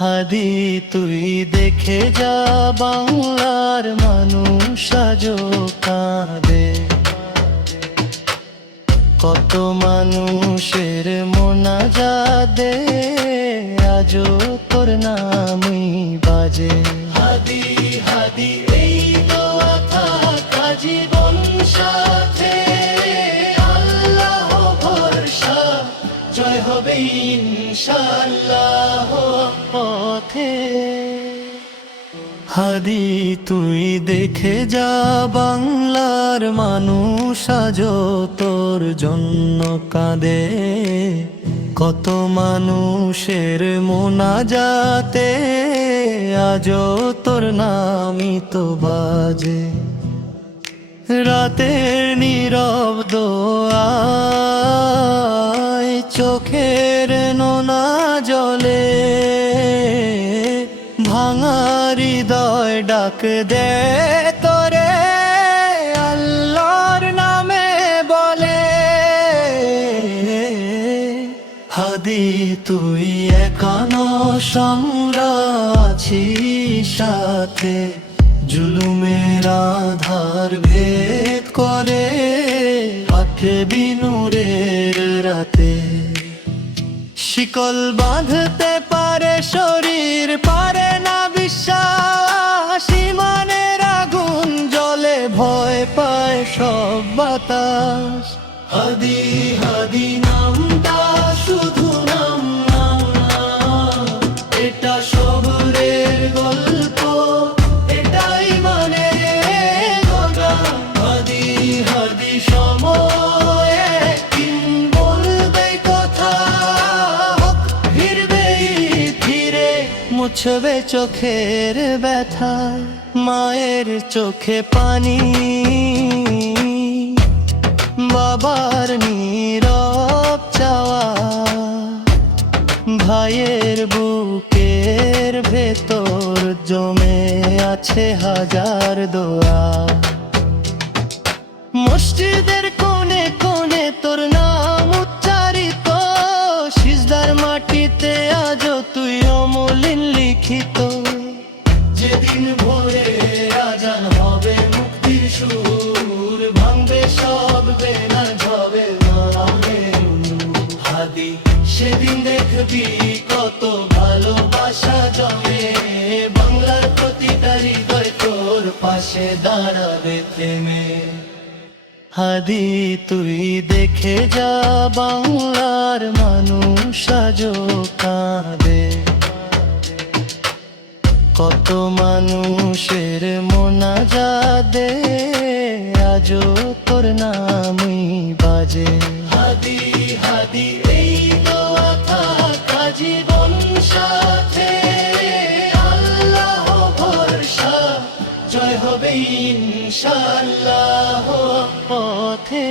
হাদি তুই দেখে যা বাংলার মানুষ আজো কাঁদে, কত মানুষের মোনাজাতে আজো তোর নামই বাজে। হাদি হাদি এই দোয়া থাক জীবন সাথে, আল্লাহ ভরসা জয় হবে ইনশাআল্লাহ পথে। হাদি তুই দেখে যা বাংলার মানুষ আজো তোর জন্য কাঁদে, কত মানুষের মোনাজাতে আজো তোর নামই তো বাজে। রাতের নীরব দোয়ায় চোখের নোনা জলে, ভাঙা হৃদয় ডাক দে তোরে আল্লাহর নামে বলে। হাদি তুই এখনো সংগ্রাছিস সাথে, জুলুমের আধার ভেদ করে পাঠাবি নূরের রাতে। শিকল বাঁধতে পারে শরীর, পারে না বিশ্বাস, ইমানের আগুন জ্বলে ভয় পায় সব বাতাস। হাদি হাদি নামটা শুধু নাম না, এটা সবরের গল্প, এটাই মানে গান। হাদি হাদি সময় একদিন বলবে কথা, ফিরবে ধীরে মুছবে চোখের ব্যথা। মায়ের চোখে পানি, বাবার নীরব চাওয়া, ভাইয়ের বুকের ভেতর জমে আছে হাজার দোয়া। মসজিদের কোণে কোণে তোর নাম উচ্চারিত, সিজদার মাটিতে আজও তুই অমলিন লিখিত। যেদিন ভোরে আজান হবে মুক্তির সুর, ভাঙবে সব বেনা ঝবে নামের নূর। হাদি সেদিন দেখবি কত ভালোবাসা জমে, বাংলার প্রতিটা হৃদয় তোর পাশে দাঁড়াবে থেমে। হাদি তুই দেখে যা বাংলার মানুষ আজো কাঁদে, কত মানুষের মোনাজাতে আজো তোর নামই বাজে। হাদি হাদি এই দোয়া থাক জীবন সাথে, আল্লাহ ভরসা জয় হবে ইনশাআল্লাহ পথে।